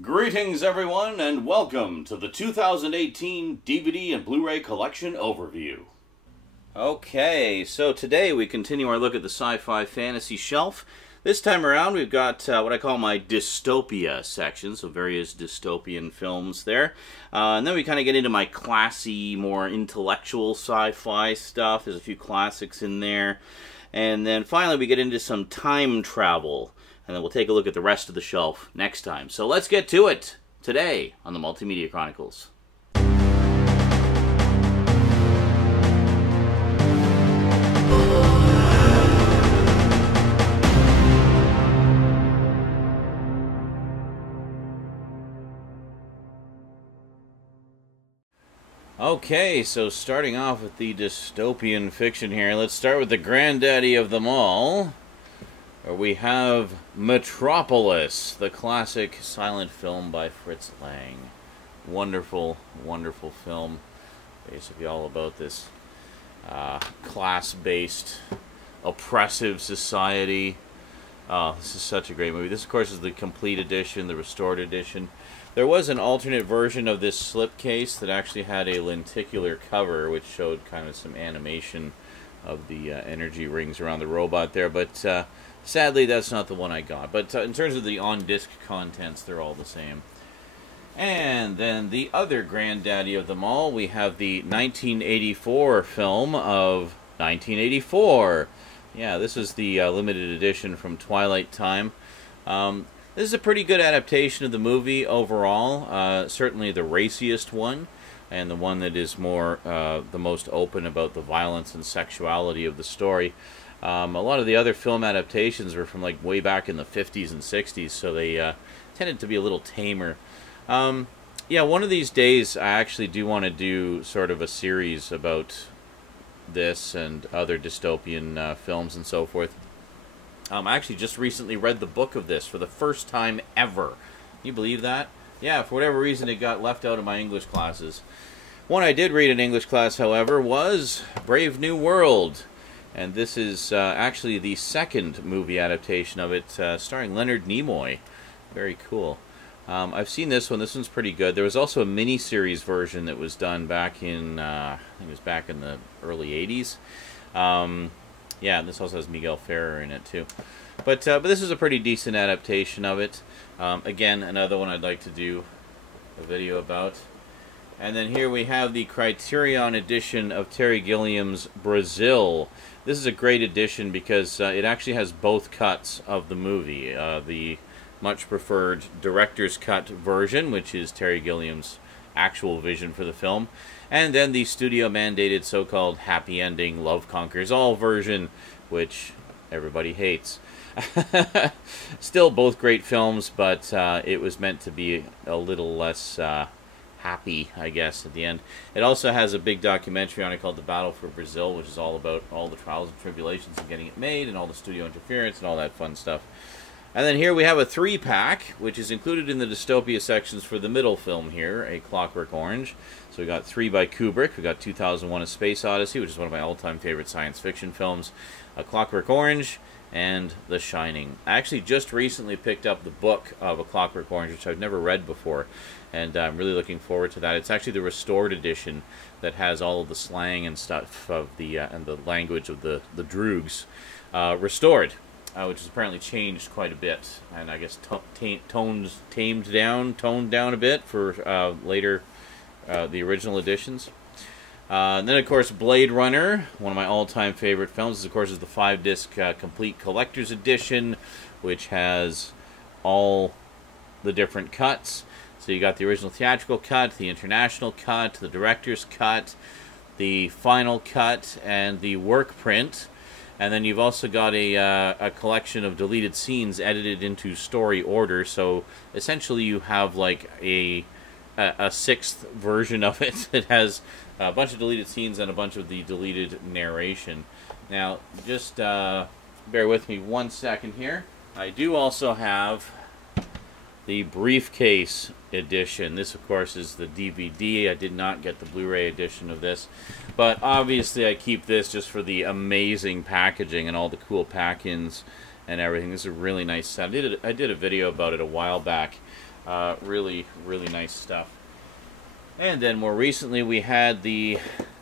Greetings everyone, and welcome to the 2018 DVD and Blu-ray Collection Overview. Okay, so today we continue our look at the sci-fi fantasy shelf. This time around we've got what I call my dystopia section, so various dystopian films there. And then we kind of get into my classy, more intellectual sci-fi stuff. There's a few classics in there. And then finally we get into some time travel. And then we'll take a look at the rest of the shelf next time. So let's get to it today on the Multimedia Chronicles. Okay, so starting off with the dystopian fiction here, let's start with the granddaddy of them all. We have Metropolis, the classic silent film by Fritz Lang. Wonderful, wonderful film. Basically all about this class-based, oppressive society. Oh, this is such a great movie. This, of course, is the complete edition, the restored edition. There was an alternate version of this slipcase that actually had a lenticular cover, which showed kind of some animation of the energy rings around the robot there, but sadly that's not the one I got. But in terms of the on-disc contents, they're all the same. And then the other granddaddy of them all, we have the 1984 film of 1984. Yeah, this is the limited edition from Twilight Time. This is a pretty good adaptation of the movie overall, certainly the raciest one, and the one that is more the most open about the violence and sexuality of the story. A lot of the other film adaptations were from like way back in the 50s and 60s, so they tended to be a little tamer. Yeah, one of these days I actually do want to do sort of a series about this and other dystopian films and so forth. I actually just recently read the book of this for the first time ever. Can you believe that? Yeah, for whatever reason it got left out of my English classes. One I did read in English class, however, was Brave New World. And this is actually the second movie adaptation of it, starring Leonard Nimoy. Very cool. I've seen this one. This one's pretty good. There was also a mini-series version that was done back in, I think it was back in the early 80s. Yeah, and this also has Miguel Ferrer in it, too. But this is a pretty decent adaptation of it. Again, another one I'd like to do a video about. And then here we have the Criterion edition of Terry Gilliam's Brazil. This is a great edition because it actually has both cuts of the movie. The much preferred director's cut version, which is Terry Gilliam's actual vision for the film, and then the studio-mandated so-called happy ending Love Conquers All version, which everybody hates. Still both great films, but it was meant to be a little less happy, I guess, at the end. It also has a big documentary on it called The Battle for Brazil, which is all about all the trials and tribulations of getting it made and all the studio interference and all that fun stuff. And then here we have a 3-pack, which is included in the dystopia sections for the middle film here, A Clockwork Orange. So we got 3 by Kubrick. We got 2001: A Space Odyssey, which is one of my all-time favorite science fiction films, A Clockwork Orange, and The Shining. I actually just recently picked up the book of A Clockwork Orange, which I've never read before, and I'm really looking forward to that. It's actually the restored edition that has all of the slang and stuff of the and the language of the Droogs restored. Which has apparently changed quite a bit, and I guess tamed down a bit for later, the original editions. And then, of course, Blade Runner, one of my all-time favorite films. This, of course, is the 5-disc complete collector's edition, which has all the different cuts. So you got the original theatrical cut, the international cut, the director's cut, the final cut, and the work print. And then you've also got a collection of deleted scenes edited into story order. So essentially you have like a 6th version of it that has a bunch of deleted scenes and a bunch of the deleted narration. Now, just bear with me 1 second here. I do also have the Briefcase Edition. This, of course, is the DVD. I did not get the Blu-ray edition of this, but obviously I keep this just for the amazing packaging and all the cool pack-ins and everything. This is a really nice set. I did a video about it a while back. Really, really nice stuff. And then more recently we had the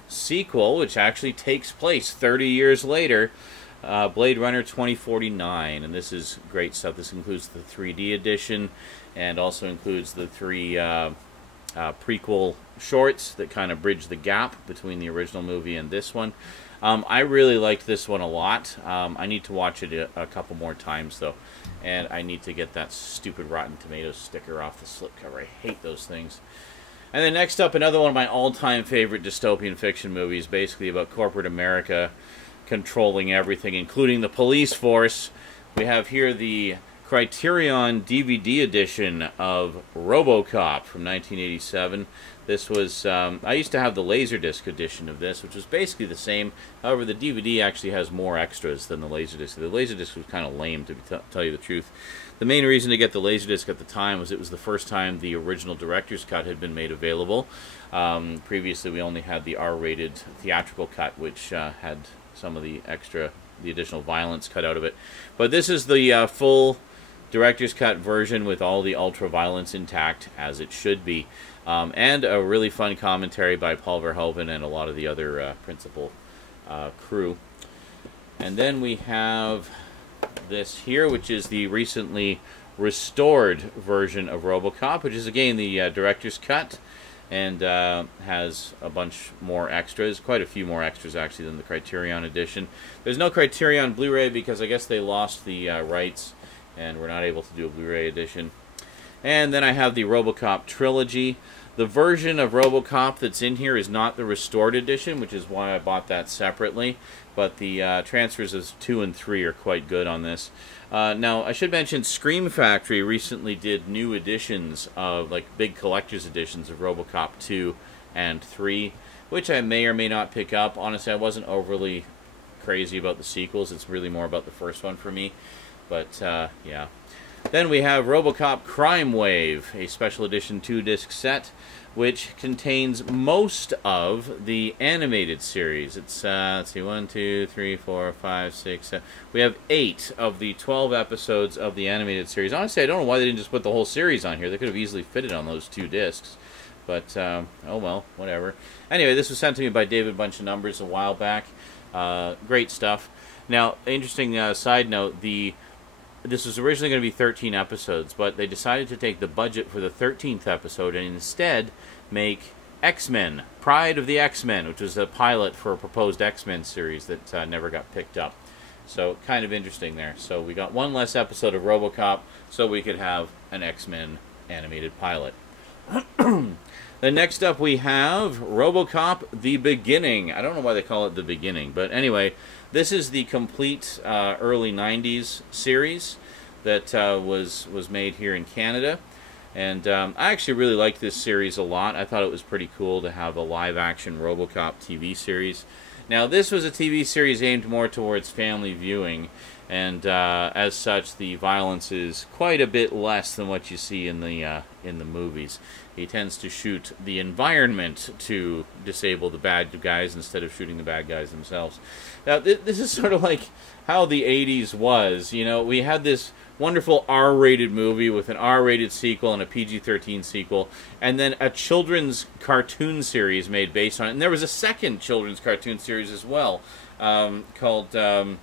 sequel, which actually takes place 30 years later, Blade Runner 2049, and this is great stuff. This includes the 3D edition and also includes the 3 prequel shorts that kind of bridge the gap between the original movie and this one. I really liked this one a lot. I need to watch it a couple more times, though, and I need to get that stupid Rotten Tomatoes sticker off the slipcover. I hate those things. And then next up, another one of my all-time favorite dystopian fiction movies, basically about corporate America controlling everything, including the police force. We have here the Criterion DVD edition of Robocop from 1987. This was, I used to have the Laserdisc edition of this, which was basically the same. However, the DVD actually has more extras than the Laserdisc. The Laserdisc was kind of lame, to tell you the truth. The main reason to get the Laserdisc at the time was it was the first time the original director's cut had been made available. Previously, we only had the R-rated theatrical cut, which had some of the additional violence cut out of it. But this is the full director's cut version with all the ultra-violence intact, as it should be. And a really fun commentary by Paul Verhoeven and a lot of the other principal crew. And then we have this here, which is the recently restored version of Robocop, which is, again, the director's cut, and has a bunch more extras, quite a few more extras, actually, than the Criterion edition. There's no Criterion Blu-ray because I guess they lost the rights, and we're not able to do a Blu-ray edition. And then I have the Robocop Trilogy. The version of Robocop that's in here is not the restored edition, which is why I bought that separately. But the transfers of 2 and 3 are quite good on this. Now, I should mention Scream Factory recently did new editions of, like, big collector's editions of Robocop 2 and 3, which I may or may not pick up. Honestly, I wasn't overly crazy about the sequels. It's really more about the first one for me. But, yeah. Then we have Robocop Crime Wave, a special edition 2-disc set, which contains most of the animated series. It's, let's see, 1, 2, 3, 4, 5, 6, 7. We have 8 of the 12 episodes of the animated series. Honestly, I don't know why they didn't just put the whole series on here. They could have easily fitted on those 2 discs. But, oh well, whatever. Anyway, this was sent to me by David Bunch of Numbers a while back. Great stuff. Now, interesting side note, this was originally going to be 13 episodes, but they decided to take the budget for the 13th episode and instead make X-Men, Pride of the X-Men, which was a pilot for a proposed X-Men series that never got picked up. So, kind of interesting there. So, we got one less episode of Robocop so we could have an X-Men animated pilot. Then next up we have Robocop the Beginning. I don't know why they call it The Beginning, but anyway, this is the complete early 90s series that was made here in Canada. And I actually really liked this series a lot. I thought it was pretty cool to have a live-action Robocop TV series. Now, this was a TV series aimed more towards family viewing, and as such, the violence is quite a bit less than what you see in the movies. He tends to shoot the environment to disable the bad guys instead of shooting the bad guys themselves. Now, this is sort of like how the 80s was. You know, we had this wonderful R-rated movie with an R-rated sequel and a PG-13 sequel, and then a children's cartoon series made based on it. And there was a second children's cartoon series as well, called, how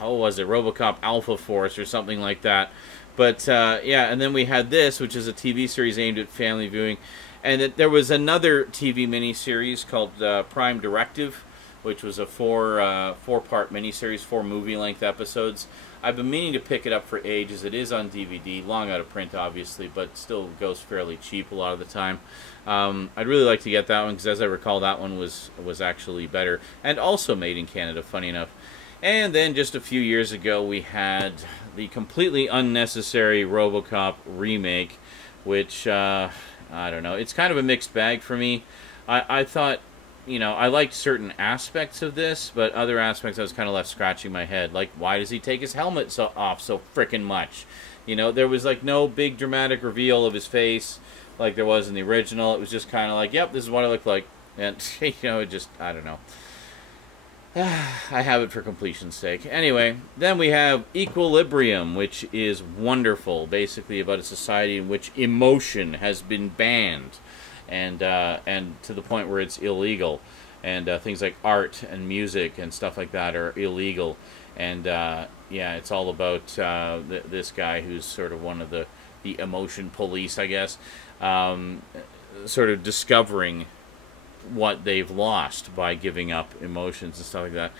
was it, Robocop Alpha Force or something like that. But, yeah, and then we had this, which is a TV series aimed at family viewing. And there was another TV miniseries called Prime Directive, which was a four-part miniseries, 4 movie-length episodes. I've been meaning to pick it up for ages. It is on DVD, long out of print, obviously, but still goes fairly cheap a lot of the time. I'd really like to get that one, because as I recall, that one was actually better, and also made in Canada, funny enough. And then just a few years ago, we had the completely unnecessary Robocop remake, which, I don't know, it's kind of a mixed bag for me. I thought, you know, I liked certain aspects of this, but other aspects I was kind of left scratching my head. Like, why does he take his helmet off so frickin' much? You know, there was, like, no big dramatic reveal of his face like there was in the original. It was just kind of like, yep, this is what I look like. And, you know, it just, I don't know. I have it for completion's sake. Anyway, then we have Equilibrium, which is wonderful. Basically about a society in which emotion has been banned, and to the point where it's illegal, and things like art and music and stuff like that are illegal. And yeah, it's all about this guy who's sort of one of the emotion police, I guess, sort of discovering what they've lost by giving up emotions and stuff like that.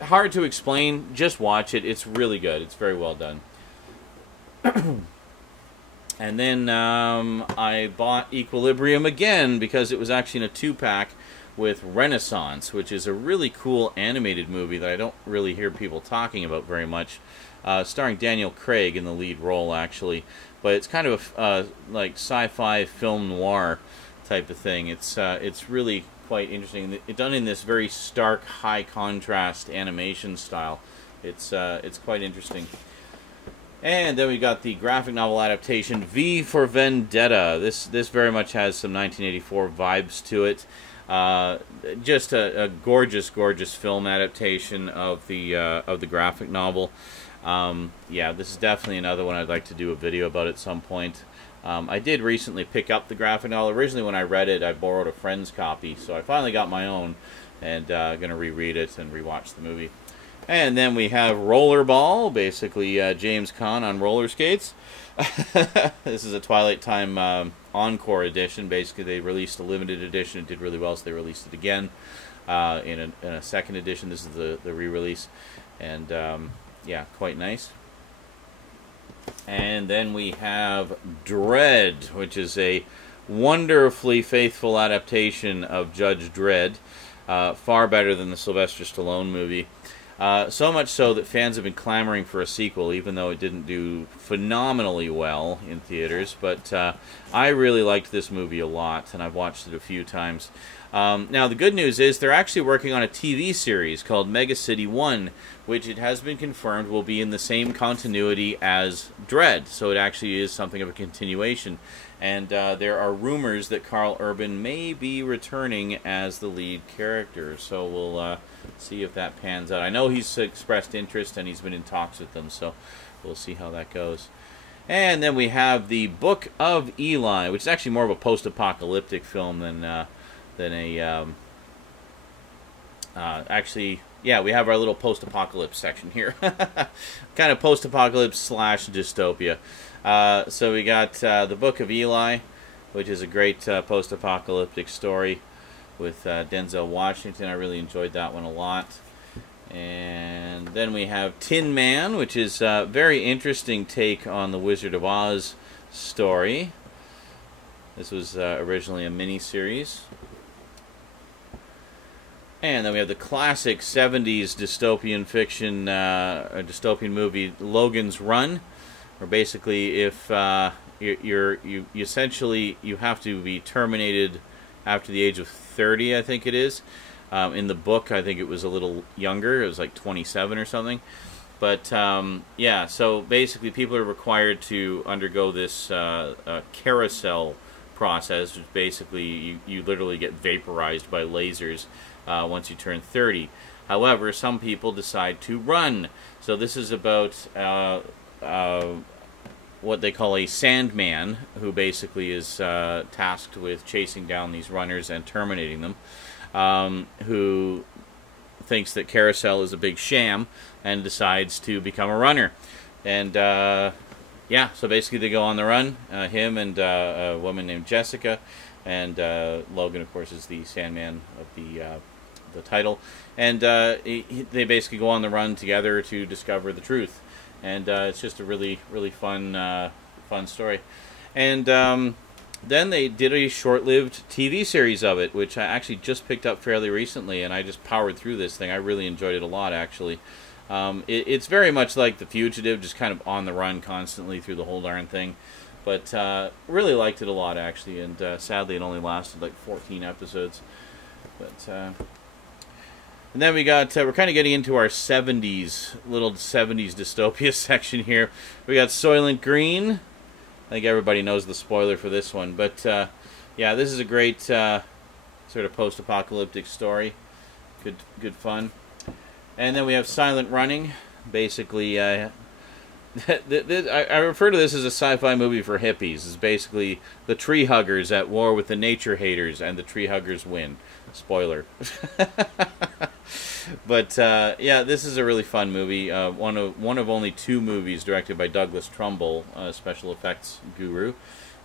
Hard to explain. Just watch it. It's really good. It's very well done. And then I bought Equilibrium again because it was actually in a 2-pack with Renaissance, which is a really cool animated movie that I don't really hear people talking about very much, starring Daniel Craig in the lead role, actually. But it's kind of a like sci-fi film noir type of thing. It's really quite interesting. It's done in this very stark, high contrast animation style. It's quite interesting. And then we got the graphic novel adaptation V for Vendetta. This very much has some 1984 vibes to it. Just a gorgeous, gorgeous film adaptation of the graphic novel. Yeah, this is definitely another one I'd like to do a video about at some point. I did recently pick up the graphic novel. Originally, when I read it, I borrowed a friend's copy, so I finally got my own, and going to reread it and rewatch the movie. And then we have Rollerball, basically James Caan on roller skates. This is a Twilight Time Encore edition. Basically, they released a limited edition. It did really well, so they released it again in a second edition. This is the re-release, and yeah, quite nice. And then we have Dredd, which is a wonderfully faithful adaptation of Judge Dredd. Far better than the Sylvester Stallone movie. So much so that fans have been clamoring for a sequel, even though it didn't do phenomenally well in theaters. But I really liked this movie a lot, and I've watched it a few times. Now, the good news is they're actually working on a TV series called Mega City 1, which it has been confirmed will be in the same continuity as Dredd. So it actually is something of a continuation. And there are rumors that Carl Urban may be returning as the lead character. So we'll see if that pans out. I know he's expressed interest and he's been in talks with them, so we'll see how that goes. And then we have the Book of Eli, which is actually more of a post-apocalyptic film than a... actually, yeah, we have our little post-apocalypse section here. Kind of post-apocalypse slash dystopia. So we got the Book of Eli, which is a great post-apocalyptic story with Denzel Washington. I really enjoyed that one a lot. And then we have Tin Man, which is a very interesting take on the Wizard of Oz story. This was originally a mini-series. And then we have the classic 70s dystopian fiction, or dystopian movie, Logan's Run, where basically if you essentially have to be terminated after the age of 30, I think it is. In the book, I think it was a little younger. It was like 27 or something. But yeah, so basically people are required to undergo this carousel process, which basically you literally get vaporized by lasers once you turn 30. However, some people decide to run. So this is about what they call a Sandman, who basically is tasked with chasing down these runners and terminating them, who thinks that carousel is a big sham and decides to become a runner. And yeah, so basically they go on the run, him and a woman named Jessica, and Logan, of course, is the Sandman of the title, and they basically go on the run together to discover the truth. And it's just a really, really fun story. And then they did a short-lived TV series of it, which I actually just picked up fairly recently, and I just powered through this thing. I really enjoyed it a lot, actually. It's very much like The Fugitive, just kind of on the run constantly through the whole darn thing. But really liked it a lot, actually, and sadly it only lasted like 14 episodes. But and then we got, we're kind of getting into our 70s, little 70s dystopia section here. We got Soylent Green. I think everybody knows the spoiler for this one. But yeah, this is a great sort of post-apocalyptic story. good fun. And then we have Silent Running. Basically, I refer to this as a sci-fi movie for hippies. It's basically the tree huggers at war with the nature haters, and the tree huggers win. Spoiler. But yeah, this is a really fun movie. One of only 2 movies directed by Douglas Trumbull, special effects guru.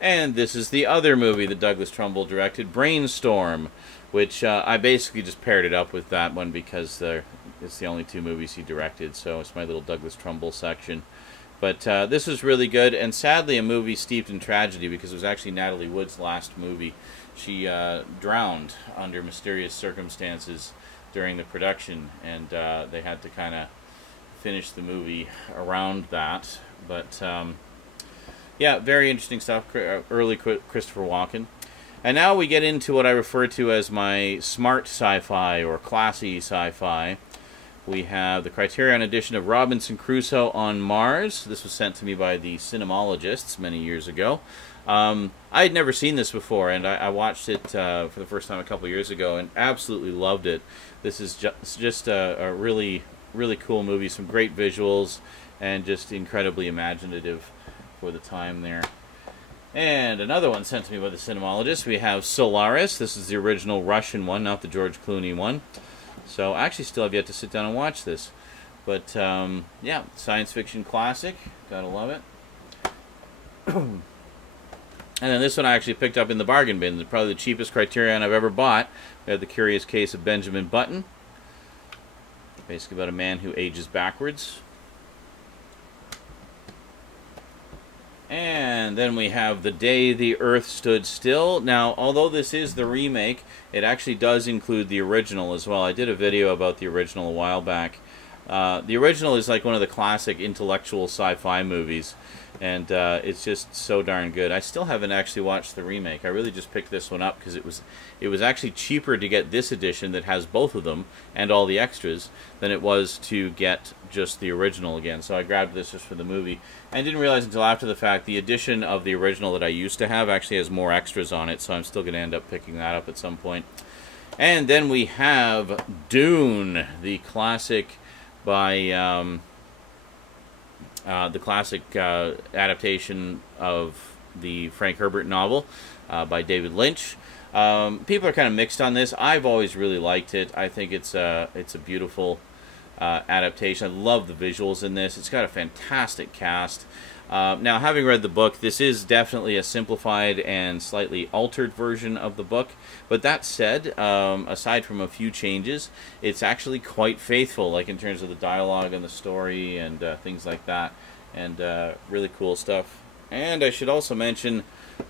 And this is the other movie that Douglas Trumbull directed, Brainstorm, which I basically just paired it up with that one because it's the only 2 movies he directed, so it's my little Douglas Trumbull section. But this was really good, and sadly a movie steeped in tragedy because it was actually Natalie Wood's last movie. She drowned under mysterious circumstances during the production, and they had to kind of finish the movie around that. But yeah, very interesting stuff. Early Christopher Walken. And now we get into what I refer to as my smart sci-fi or classy sci-fi. We have the Criterion edition of Robinson Crusoe on Mars. This was sent to me by the Cinemologists many years ago. I had never seen this before, and I watched it for the first time a couple years ago and absolutely loved it. This is just a really, really cool movie. Some great visuals and just incredibly imaginative for the time there. And another one sent to me by the Cinemologists. We have Solaris. This is the original Russian one, not the George Clooney one. So I actually still have yet to sit down and watch this. But yeah, science fiction classic. Gotta love it. And then this one I actually picked up in the bargain bin. It's probably the cheapest Criterion I've ever bought. We have The Curious Case of Benjamin Button. Basically about a man who ages backwards. And then we have The Day the Earth Stood Still. Now, although this is the remake, it actually does include the original as well. I did a video about the original a while back. The original is like one of the classic intellectual sci-fi movies, and it's just so darn good. I still haven't actually watched the remake. I really just picked this one up because it was actually cheaper to get this edition that has both of them and all the extras than it was to get just the original again. So I grabbed this just for the movie. And didn't realize until after the fact the edition of the original that I used to have actually has more extras on it, so I'm still going to end up picking that up at some point. And then we have Dune, the classic by adaptation of the Frank Herbert novel by David Lynch. People are kind of mixed on this. I've always really liked it. I think it's a beautiful adaptation. I love the visuals in this. It's got a fantastic cast. Now, having read the book, this is definitely a simplified and slightly altered version of the book. But that said, aside from a few changes, it's actually quite faithful, like in terms of the dialogue and the story and things like that. And really cool stuff. And I should also mention,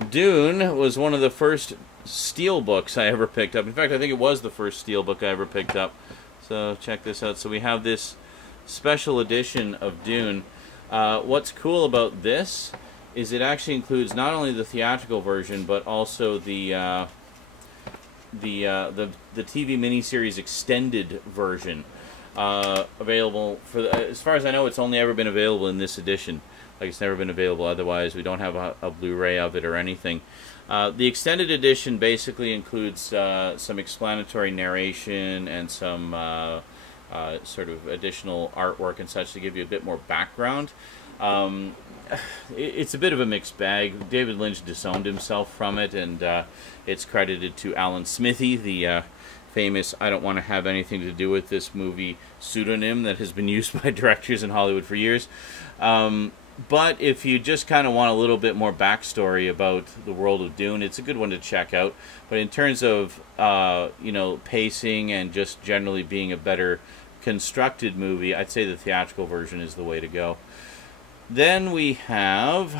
Dune was one of the first Steelbooks I ever picked up. In fact, I think it was the first Steelbook I ever picked up. So check this out. So we have this special edition of Dune. What's cool about this is it actually includes not only the theatrical version but also the TV miniseries extended version available for. As far as I know, it's only ever been available in this edition. Like it's never been available otherwise. We don't have a Blu-ray of it or anything. The extended edition basically includes some explanatory narration and some sort of additional artwork and such to give you a bit more background. It's a bit of a mixed bag. David Lynch disowned himself from it, and it's credited to Alan Smithy, the famous "I don't want to have anything to do with this movie" pseudonym that has been used by directors in Hollywood for years. But if you just kind of want a little bit more backstory about the world of Dune, it's a good one to check out. But in terms of you know, pacing and just generally being a better constructed movie, I'd say the theatrical version is the way to go. Then we have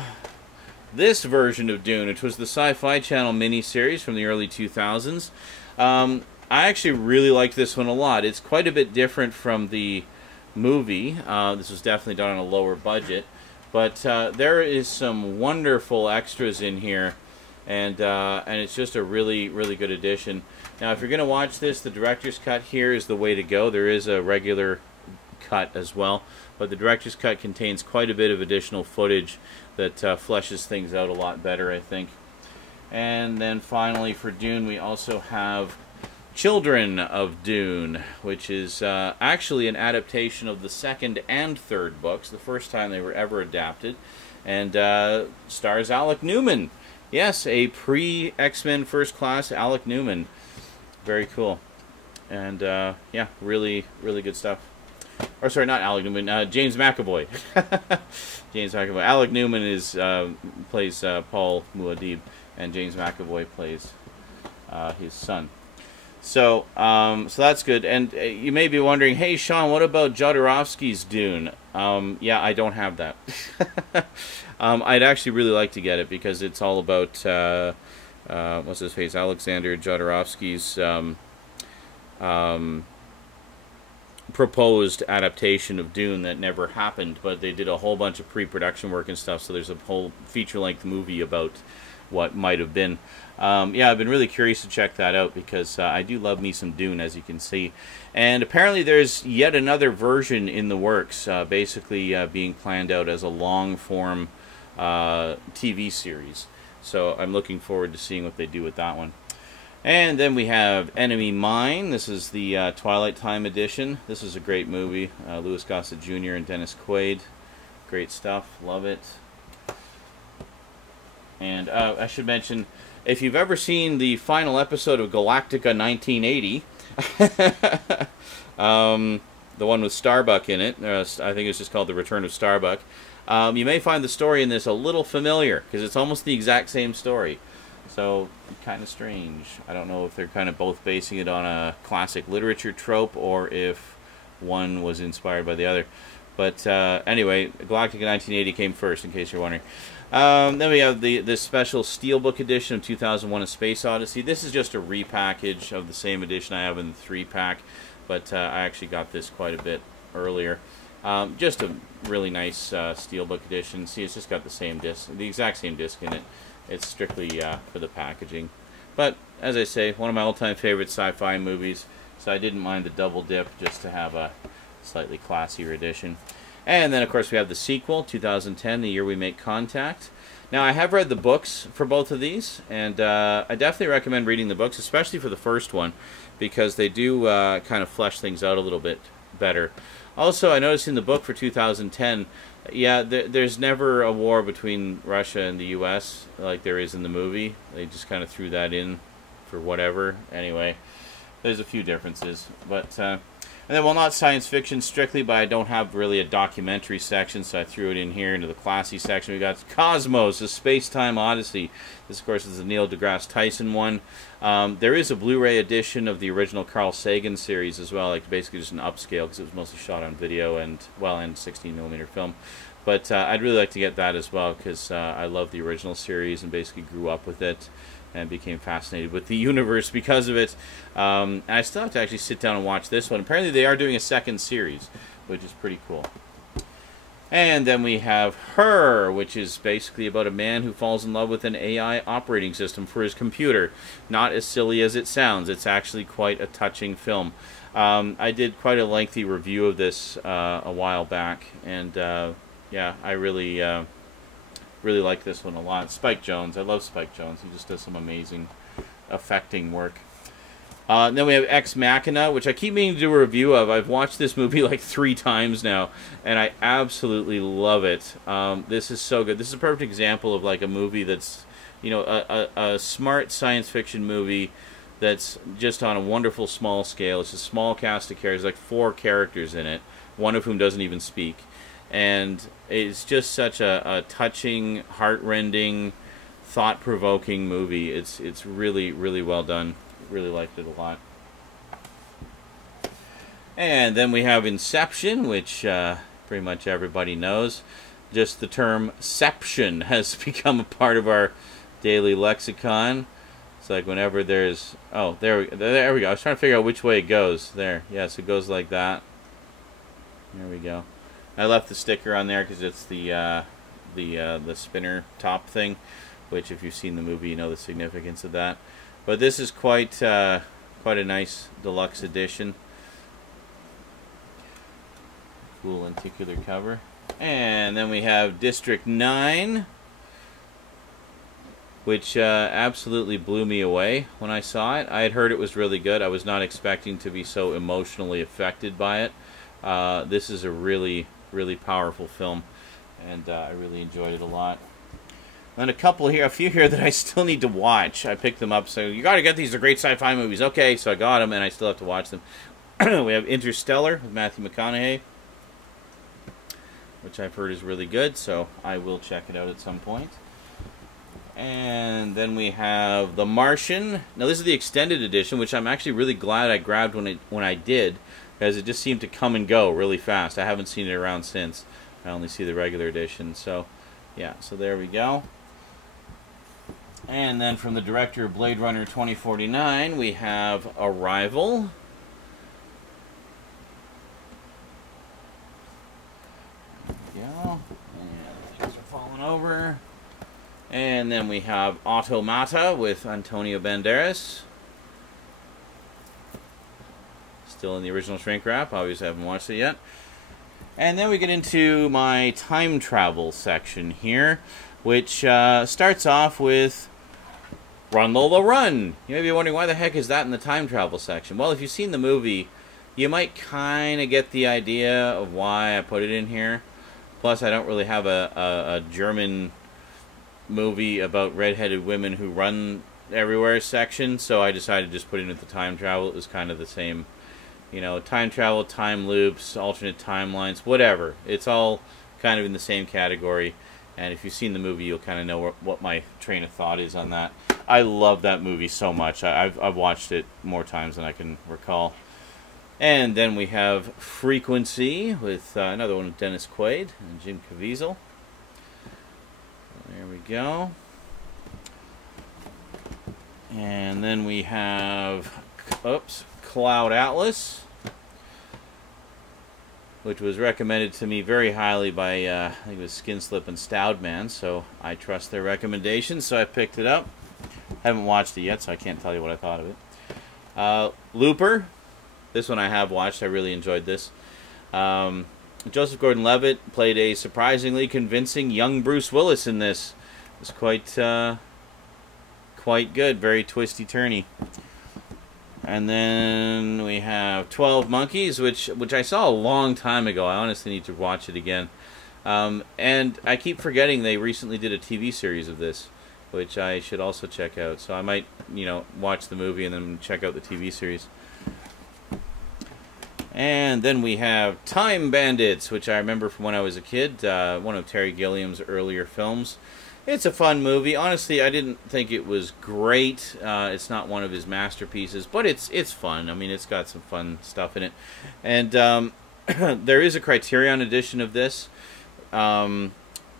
this version of Dune, which was the Sci-Fi Channel miniseries from the early 2000s. I actually really liked this one a lot. It's quite a bit different from the movie. This was definitely done on a lower budget. But there is some wonderful extras in here, and it's just a really, really good addition. Now, if you're going to watch this, the director's cut here is the way to go. There is a regular cut as well, but the director's cut contains quite a bit of additional footage that fleshes things out a lot better, I think. And then finally, for Dune, we also have Children of Dune, which is actually an adaptation of the second and third books, the first time they were ever adapted, and stars Alec Newman. Yes, a pre-X-Men First Class Alec Newman. Very cool. And, yeah, really, really good stuff. Or, sorry, not Alec Newman, James McAvoy. James McAvoy. Alec Newman plays Paul Muad'Dib, and James McAvoy plays his son. So that's good. And you may be wondering, hey, Sean, what about Jodorowsky's Dune? Yeah, I don't have that. I'd actually really like to get it because it's all about, what's his face, Alexander Jodorowsky's proposed adaptation of Dune that never happened, but they did a whole bunch of pre-production work and stuff, so there's a whole feature-length movie about what might have been. Yeah, I've been really curious to check that out because I do love me some Dune, as you can see. And apparently there's yet another version in the works, basically being planned out as a long-form TV series. So I'm looking forward to seeing what they do with that one. And then we have Enemy Mine. This is the Twilight Time edition. This is a great movie. Louis Gossett Jr. and Dennis Quaid. Great stuff. Love it. And I should mention, if you've ever seen the final episode of Galactica 1980, the one with Starbuck in it, I think it's just called The Return of Starbuck, you may find the story in this a little familiar, because it's almost the exact same story. So, kind of strange. I don't know if they're kind of both basing it on a classic literature trope, or if one was inspired by the other. But anyway, Galactica 1980 came first, in case you're wondering. Then we have this special Steelbook edition of 2001: A Space Odyssey. This is just a repackage of the same edition I have in the 3-pack, but I actually got this quite a bit earlier. Just a really nice Steelbook edition. See, it's just got the same disc, the exact same disc in it. It's strictly for the packaging. But, as I say, one of my all-time favorite sci-fi movies, so I didn't mind the double dip just to have a slightly classier edition. And then, of course, we have the sequel, 2010, The Year We Make Contact. Now, I have read the books for both of these, and I definitely recommend reading the books, especially for the first one, because they do kind of flesh things out a little bit better. Also, I noticed in the book for 2010, yeah, there's never a war between Russia and the U.S. like there is in the movie. They just kind of threw that in for whatever. Anyway, there's a few differences, but... And then, well, not science fiction strictly, but I don't have really a documentary section, so I threw it in here into the classy section. We got Cosmos, a Spacetime Odyssey. This, of course, is the Neil deGrasse Tyson one. There is a Blu-ray edition of the original Carl Sagan series as well, like basically just an upscale, because it was mostly shot on video and, well, and 16mm film. But I'd really like to get that as well, because I love the original series and basically grew up with it and became fascinated with the universe because of it. And I still have to actually sit down and watch this one. Apparently they are doing a second series, which is pretty cool. And then we have Her, which is basically about a man who falls in love with an AI operating system for his computer. Not as silly as it sounds. It's actually quite a touching film. I did quite a lengthy review of this a while back, and yeah, I really like this one a lot. Spike Jonze. I love Spike Jonze. He just does some amazing, affecting work. Then we have Ex Machina, which I keep meaning to do a review of. I've watched this movie like 3 times now, and I absolutely love it. This is so good. This is a perfect example of like a movie that's, you know, a smart science fiction movie that's just on a wonderful small scale. It's a small cast of characters, like 4 characters in it, one of whom doesn't even speak. And it's just such a touching, heart-rending, thought-provoking movie. It's really, really well done. Really liked it a lot. And then we have Inception, which pretty much everybody knows. Just the term "ception" has become a part of our daily lexicon. It's like whenever there's... Oh, there we go. I was trying to figure out which way it goes. There. Yes, it goes like that. There we go. I left the sticker on there because it's the spinner top thing, which if you've seen the movie, you know the significance of that. But this is quite a nice deluxe edition. Cool lenticular cover. And then we have District 9. which absolutely blew me away when I saw it. I had heard it was really good. I was not expecting to be so emotionally affected by it. This is a really, really powerful film, and I really enjoyed it a lot. And a few here that I still need to watch. I picked them up, so you got to get these. They're great sci-fi movies. Okay, so I got them, and I still have to watch them. We have Interstellar with Matthew McConaughey, which I've heard is really good, so I will check it out at some point. And then we have The Martian. Now this is the extended edition, which I'm actually really glad I grabbed when I did, because it just seemed to come and go really fast. I haven't seen it around since. I only see the regular edition. So, yeah, so there we go. And then from the director of Blade Runner 2049, we have Arrival. There we go. And things are falling over. And then we have Automata with Antonio Banderas. Still in the original shrink wrap. Obviously, I haven't watched it yet. And then we get into my time travel section here, which starts off with Run Lola Run. You may be wondering, why the heck is that in the time travel section? Well, if you've seen the movie, you might kind of get the idea of why I put it in here. Plus, I don't really have a German movie about redheaded women who run everywhere section, so I decided to just put it in the time travel. It was kind of the same, you know, time travel, time loops, alternate timelines, whatever. It's all kind of in the same category, and if you've seen the movie, you'll kind of know what my train of thought is on that. I love that movie so much. I've watched it more times than I can recall. And then we have Frequency with another one with Dennis Quaid and Jim Caviezel. There we go. And then we have, Cloud Atlas, which was recommended to me very highly by, I think it was Skinslip and Stoudman, so I trust their recommendations, so I picked it up. Haven't watched it yet, so I can't tell you what I thought of it. Looper. This one I have watched. I really enjoyed this. Joseph Gordon-Levitt played a surprisingly convincing young Bruce Willis in this. It was quite good. Very twisty-turny. And then we have 12 Monkeys, which I saw a long time ago. I honestly need to watch it again. And I keep forgetting they recently did a TV series of this, which I should also check out. So I might, you know, watch the movie and then check out the TV series. And then we have Time Bandits, which I remember from when I was a kid, one of Terry Gilliam's earlier films. It's a fun movie. Honestly, I didn't think it was great. It's not one of his masterpieces, but it's fun. I mean, it's got some fun stuff in it. And there is a Criterion edition of this,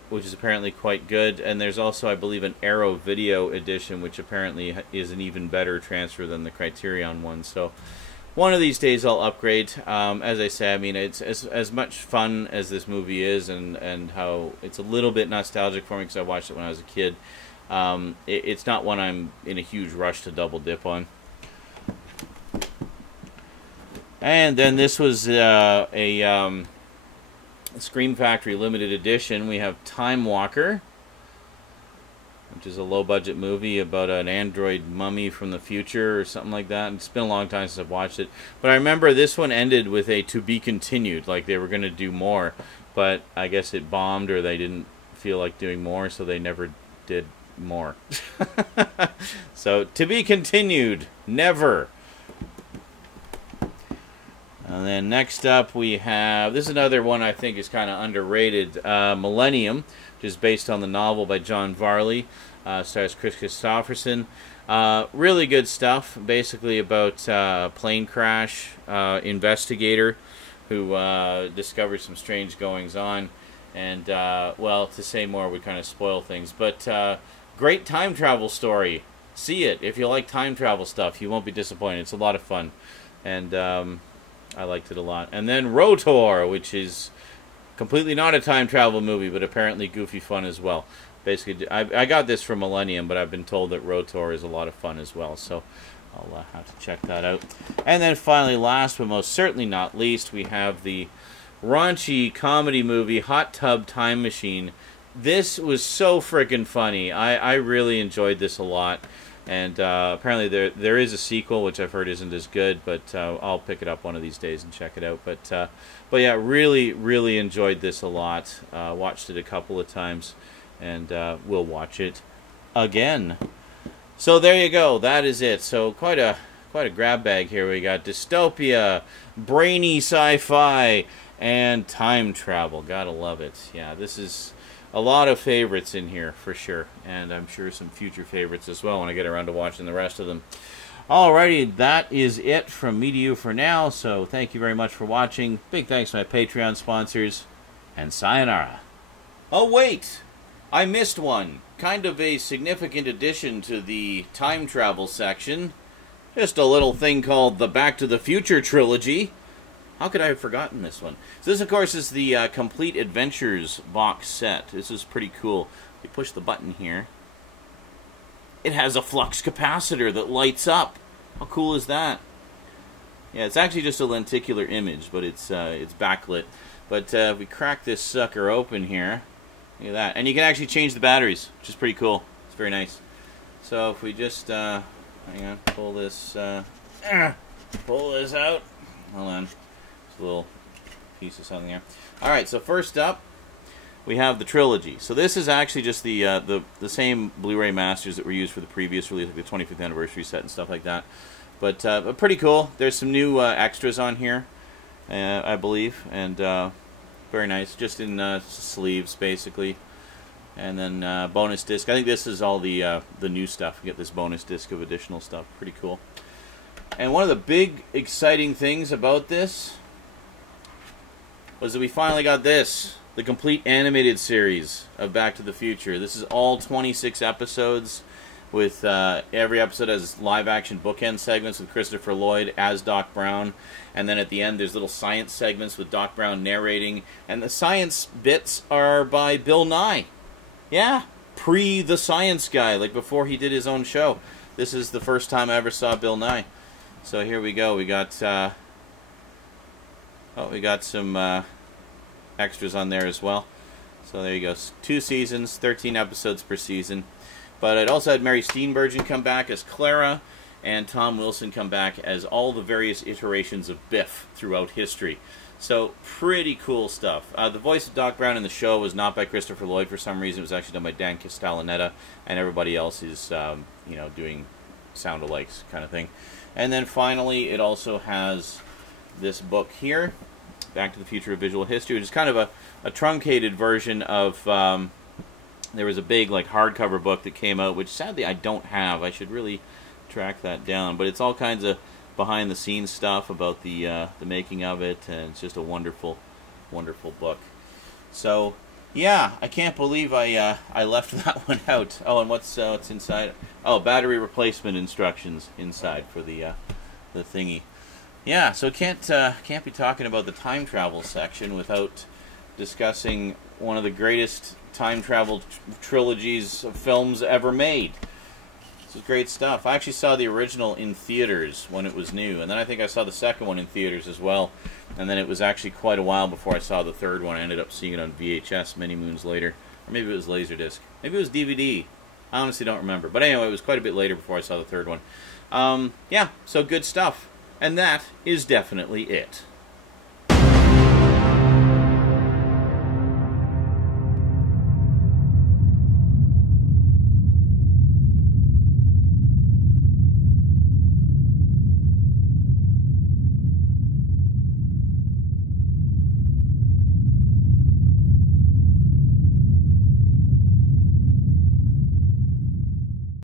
which is apparently quite good. And there's also, I believe, an Arrow Video edition, which apparently is an even better transfer than the Criterion one. So one of these days I'll upgrade. As I say, I mean, it's as much fun as this movie is, and how it's a little bit nostalgic for me because I watched it when I was a kid. It's not one I'm in a huge rush to double dip on. And then this was a Scream Factory limited edition. We have Timewalker, which is a low-budget movie about an android mummy from the future or something like that. It's been a long time since I've watched it. But I remember this one ended with a to be continued, like they were going to do more. But I guess it bombed, or they didn't feel like doing more, so they never did more. So, to be continued. Never. And then next up we have, this is another one I think is kind of underrated, Millennium, which is based on the novel by John Varley. Stars Chris Christopherson. Really good stuff, basically about a plane crash investigator who discovers some strange goings-on. And, well, to say more would kind of spoil things. But great time travel story. See it. If you like time travel stuff, you won't be disappointed. It's a lot of fun. And I liked it a lot. And then Rotor, which is completely not a time travel movie, but apparently goofy fun as well. Basically, I got this from Millennium, but I've been told that Rotor is a lot of fun as well, so I'll have to check that out. And then finally, last but most certainly not least, we have the raunchy comedy movie Hot Tub Time Machine, this was so freaking funny. I really enjoyed this a lot. And apparently there is a sequel, which I've heard isn't as good, but I'll pick it up one of these days and check it out. But yeah, really enjoyed this a lot. Watched it a couple of times, and we'll watch it again. So there you go. That is it. So quite a grab bag here. We got dystopia, brainy sci-fi, and time travel. Gotta love it. Yeah, this is a lot of favorites in here, for sure. And I'm sure some future favorites as well when I get around to watching the rest of them. Alrighty, that is it from me to you for now. So thank you very much for watching. Big thanks to my Patreon sponsors. And sayonara. Oh, wait! I missed one. Kind of a significant addition to the time travel section. Just a little thing called the Back to the Future Trilogy. How could I have forgotten this one? So this, of course, is the Complete Adventures box set. This is pretty cool. You push the button here. It has a flux capacitor that lights up. How cool is that? Yeah, it's actually just a lenticular image, but it's backlit. But if we crack this sucker open here, look at that. And you can actually change the batteries, which is pretty cool. It's very nice. So if we just, hang on, pull this out. Hold on. A little piece of something there. Alright, so first up, we have the trilogy. So this is actually just the same Blu-ray masters that were used for the previous release, like the 25th anniversary set and stuff like that. But pretty cool. There's some new extras on here, I believe, and very nice. Just in sleeves, basically. And then bonus disc. I think this is all the new stuff. You get this bonus disc of additional stuff. Pretty cool. And one of the big exciting things about this was that we finally got this, the complete animated series of Back to the Future. This is all 26 episodes, with every episode has live-action bookend segments with Christopher Lloyd as Doc Brown, and then at the end there's little science segments with Doc Brown narrating, and the science bits are by Bill Nye. Yeah, pre-The Science Guy, like before he did his own show. This is the first time I ever saw Bill Nye. So here we go. We got we got some extras on there as well. So there you go. 2 seasons, 13 episodes per season. But it also had Mary Steenburgen come back as Clara, and Tom Wilson come back as all the various iterations of Biff throughout history. So pretty cool stuff. The voice of Doc Brown in the show was not by Christopher Lloyd for some reason. It was actually done by Dan Castellaneta, and everybody else is you know, doing sound-alikes kind of thing. And then finally, it also has this book here, Back to the Future of Visual History, which is kind of a truncated version of, there was a big like hardcover book that came out, which sadly I don't have. I should really track that down. But it's all kinds of behind-the-scenes stuff about the making of it, and it's just a wonderful, wonderful book. So, yeah, I can't believe I left that one out. Oh, and what's inside? Oh, battery replacement instructions inside for the thingy. Yeah, so can't be talking about the time travel section without discussing one of the greatest time travel trilogies of films ever made. This is great stuff. I actually saw the original in theaters when it was new, and then I think I saw the second one in theaters as well. And then it was actually quite a while before I saw the third one. I ended up seeing it on VHS many moons later. Or maybe it was Laserdisc. Maybe it was DVD. I honestly don't remember. But anyway, it was quite a bit later before I saw the third one. Yeah, so good stuff. And that is definitely it.